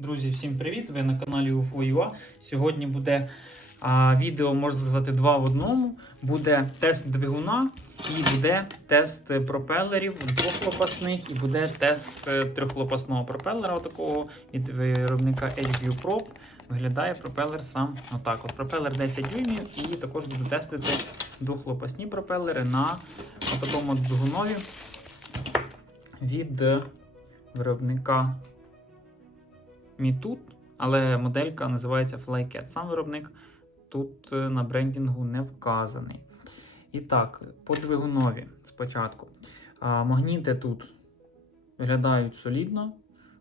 Друзі, всім привіт! Ви на каналі UFO.ua. Сьогодні буде а, відео, можна сказати, два в одному. Буде тест двигуна і буде тест пропелерів двохлопасних, і буде тест е, трьохлопасного пропелера отакого від виробника HView Pro. Виглядає пропелер сам отак. От пропелер 10 дюймів, і також буду тестити двохлопасні пропелери на такому двигунові від виробника Мітут, але моделька називається Flycat. Сам виробник тут е, на брендінгу не вказаний. І так, по двигунові спочатку. А, магніти тут виглядають солідно,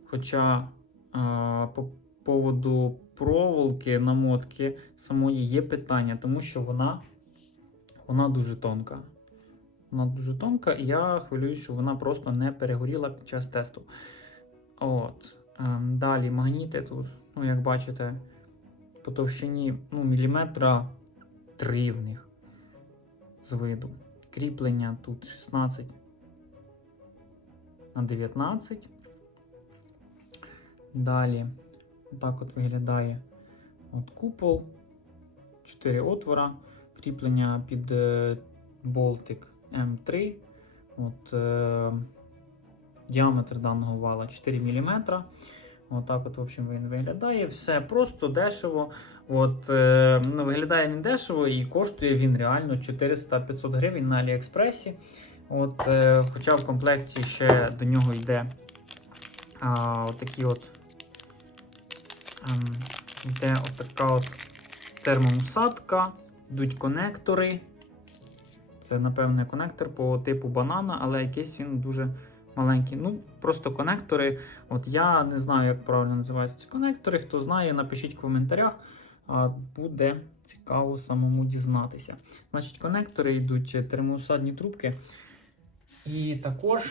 хоча а, по поводу проволоки, намотки самої є питання, тому що вона, вона дуже тонка. Вона дуже тонка, і я хвилююсь, що вона просто не перегоріла під час тесту. От. Ем, Далі магніти тут, ну, як бачите, по товщині ну, міліметра 3 в них з виду. Кріплення тут 16 на 19. Далі, так от виглядає от купол, 4 отвора, кріплення під е, болтик М3. От, е, діаметр даного вала 4 мм. Отак от, в общем, він виглядає. Все просто дешево. От, е, ну, Виглядає він дешево і коштує він реально 400-500 гривень на Аліекспресі. От, е, Хоча в комплекті ще до нього йде а, отакі от, ем, йде отака от термонасадка, йдуть конектори. Це, напевне, конектор по типу банана, але якийсь він дуже маленькі. Ну, просто конектори. От я не знаю, як правильно називаються ці конектори. Хто знає, напишіть в коментарях. Буде цікаво самому дізнатися. Значить, конектори йдуть термоусадні трубки. І також,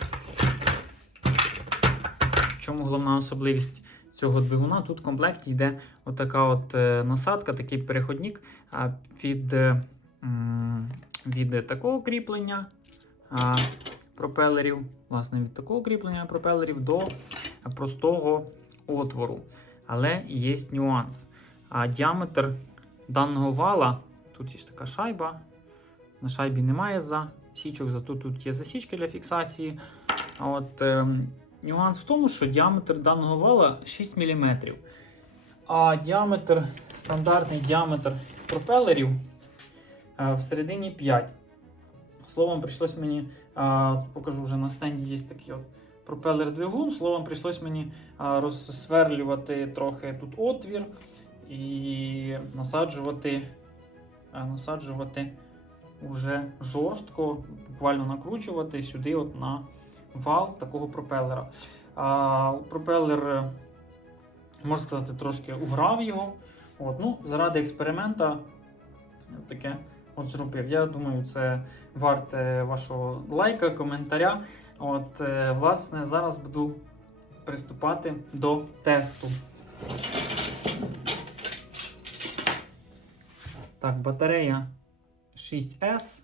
в чому головна особливість цього двигуна? Тут в комплекті йде отака от е, насадка, такий переходник від, е, від такого кріплення. Пропелерів, власне, від такого кріплення пропелерів до простого отвору. Але є нюанс. А діаметр даного вала, тут є така шайба. На шайбі немає засічок, зато тут є засічки для фіксації. А от е, Нюанс в тому, що діаметр даного вала 6 мм. А діаметр, стандартний діаметр пропелерів е, всередині 5 Словом, прийшлось мені, а, покажу вже на стенді є такий от пропелер-двигун. Словом, прийшлось мені а, розсверлювати трохи тут отвір і насаджувати, а, насаджувати уже жорстко, буквально накручувати сюди от на вал такого пропелера. А, Пропелер, можна сказати, трошки уграв його. От, ну, Заради експеримента таке от зробив. Я думаю, це варте вашого лайка, коментаря. От, е, власне, зараз буду приступати до тесту. Так, батарея 6S.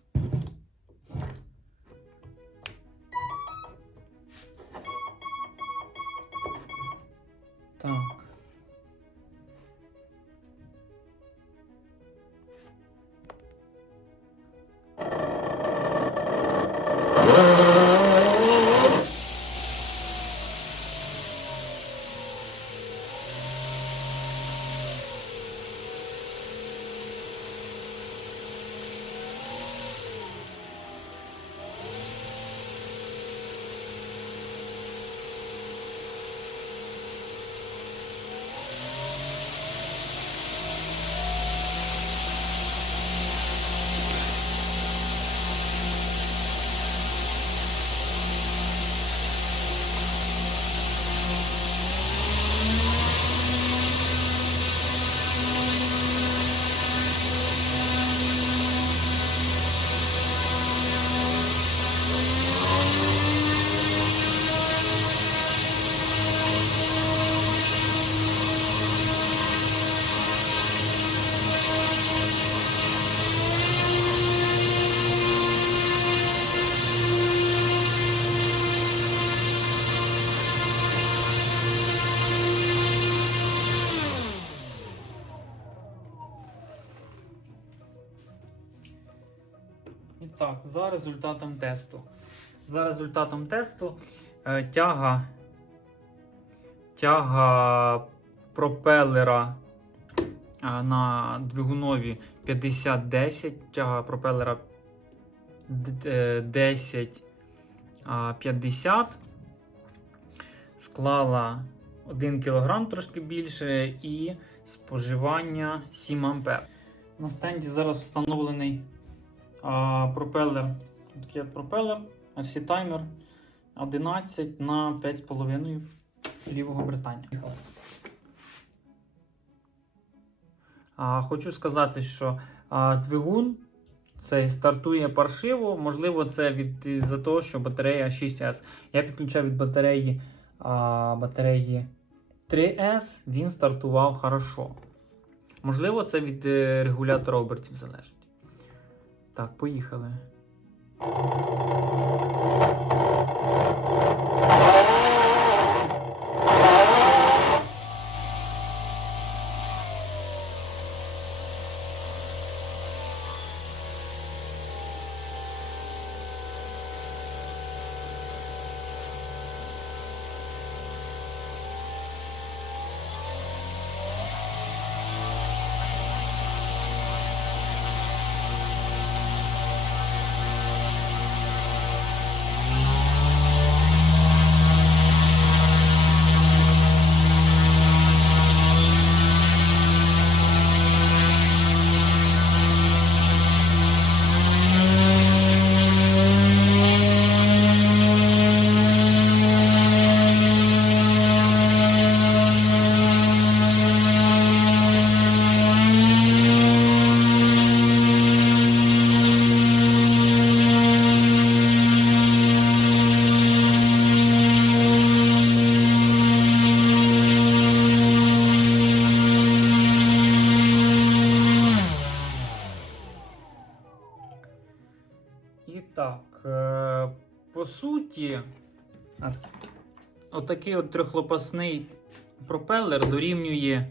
Так. Так, за результатом тесту. За результатом тесту е, тяга, тяга пропелера е, на двигунові 50-10, тяга пропелера д- е, 10 а, 50 склала 1 кг трошки більше і споживання 7 А. На стенді зараз встановлений а, пропелер. Такий от пропелер, RC таймер 11 на 5,5 лівого Британія. А, хочу сказати, що а, двигун цей стартує паршиво. Можливо, це від за того, що батарея 6С. Я підключав від батареї, а, батареї 3С, він стартував хорошо. Можливо, це від е, регулятора обертів залежить. Так, поїхали. Отакий от трьохлопасний пропелер дорівнює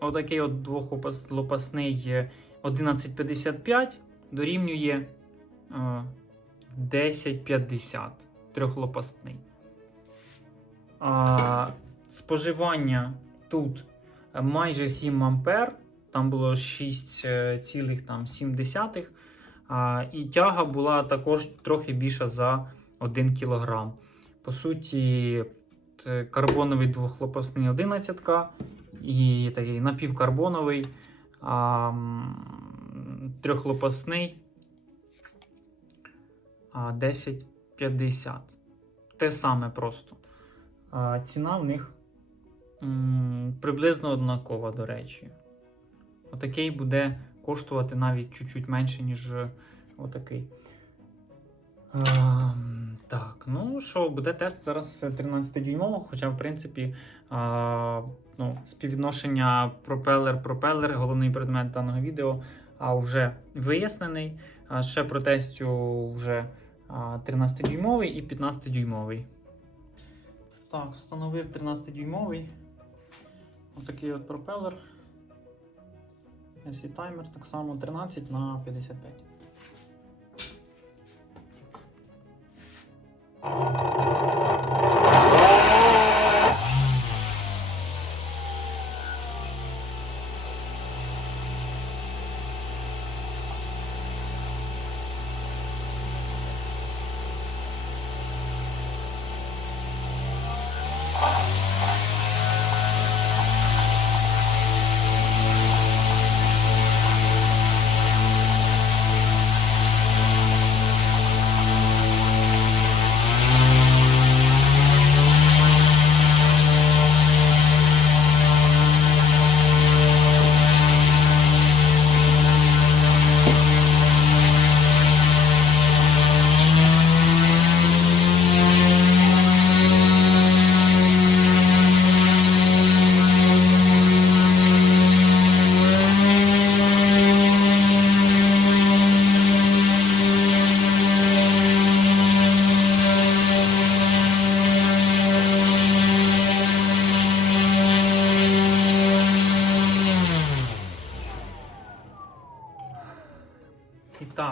отакий от двохлопасний е, 1155 дорівнює е, 1050 трьохлопасний. А, споживання тут е, майже 7 ампер, там було 6,7. І тяга була також трохи більша за 1 кг. По суті, це карбоновий двохлопасний 11 і такий напівкарбоновий а, трьохлопасний 1050. Те саме просто. А, ціна в них м, приблизно однакова, до речі. Отакий буде коштувати навіть чуть-чуть менше, ніж е, отакий. Так, ну що, буде тест зараз 13-дюймового, хоча, в принципі, а, ну, співвідношення пропелер-пропелер, головний предмет даного відео, а вже вияснений. А ще протестю вже 13-дюймовий і 15-дюймовий. Так, встановив 13-дюймовий. Отакий от пропелер. RC таймер так само 13 на 55. Oh.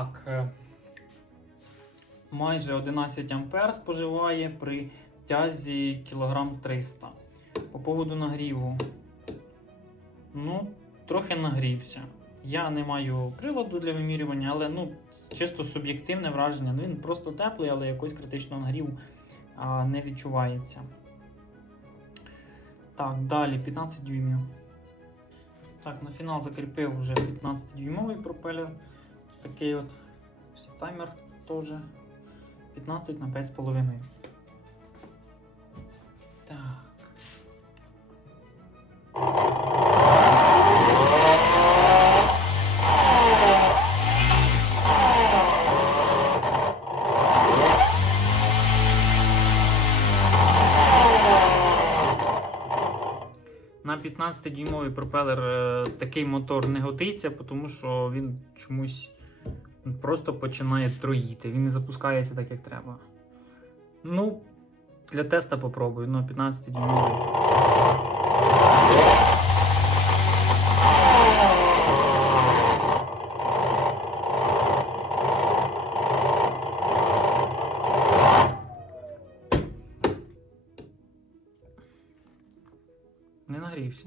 Так, е, майже 11 ампер споживає при тязі кілограм 300. По поводу нагріву. Ну, трохи нагрівся. Я не маю приладу для вимірювання, але ну, чисто суб'єктивне враження. Ну, він просто теплий, але якось критичного нагріву а, не відчувається. Так, далі 15 дюймів. Так, на фінал закріпив вже 15-дюймовий пропелер. Такий от таймер теж 15 на 5,5. Так. На 15-дюймовий пропелер е, такий мотор не годиться, тому що він чомусь просто починає троїти. Він не запускається так, як треба. Ну, для теста попробую, ну 15-дюймовий. Не нагрівся.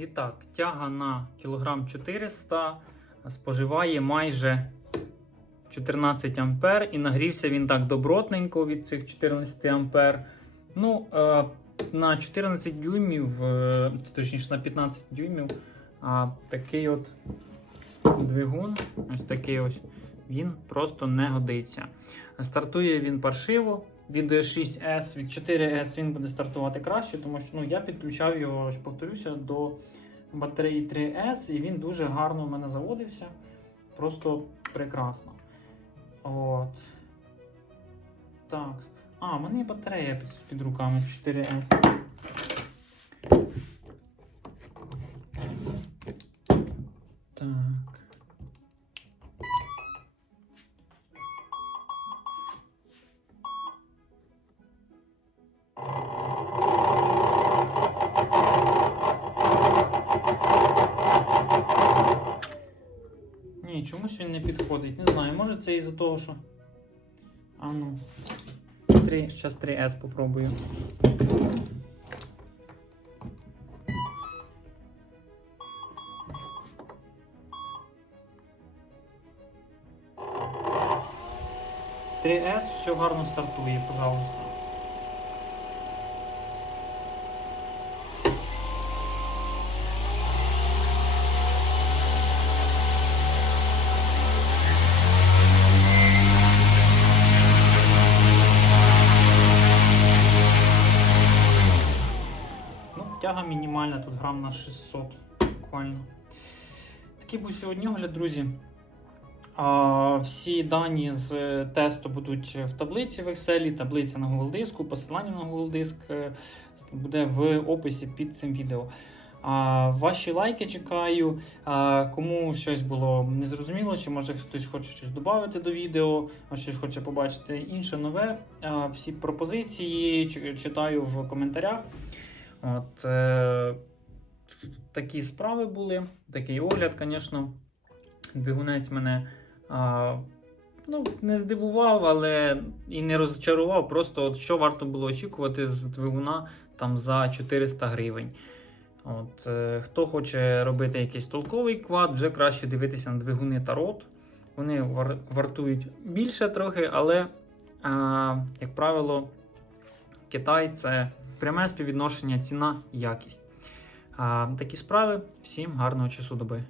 І так, тяга на кілограм 400 споживає майже 14 ампер і нагрівся він так добротненько від цих 14 ампер. Ну, е, на 14 дюймів, е, точніше на 15 дюймів, а такий от двигун, ось такий ось, він просто не годиться. Стартує він паршиво. Від 6S, від 4S він буде стартувати краще, тому що ну, я підключав його, повторюся, до батареї 3S, і він дуже гарно в мене заводився. Просто прекрасно. От. Так. А, в мене є батарея під, під руками 4S. Чомусь він не підходить. Не знаю, може це із-за того, що. А ну. 3, зараз 3S попробую. S все гарно стартує, пожалуйста. Тяга мінімальна, тут грам на 600 буквально. Такий був сьогодні огляд, друзі. А, всі дані з тесту будуть в таблиці в Excel, таблиця на Google диску, посилання на Google диск е, буде в описі під цим відео. А, ваші лайки чекаю. А, кому щось було незрозуміло, чи може хтось хоче щось додати до відео, щось хоче побачити інше нове. А, всі пропозиції читаю в коментарях. От, е, такі справи були, такий огляд, звісно. Двигунець мене а, ну, не здивував, але і не розчарував. Просто от що варто було очікувати з двигуна там за 400 гривень. От, е, хто хоче робити якийсь толковий квад, вже краще дивитися на двигуни Тарот. Вони вар- вартують більше трохи, але, а, як правило, Китай це пряме співвідношення ціна-якість. Такі справи. Всім гарного часу доби.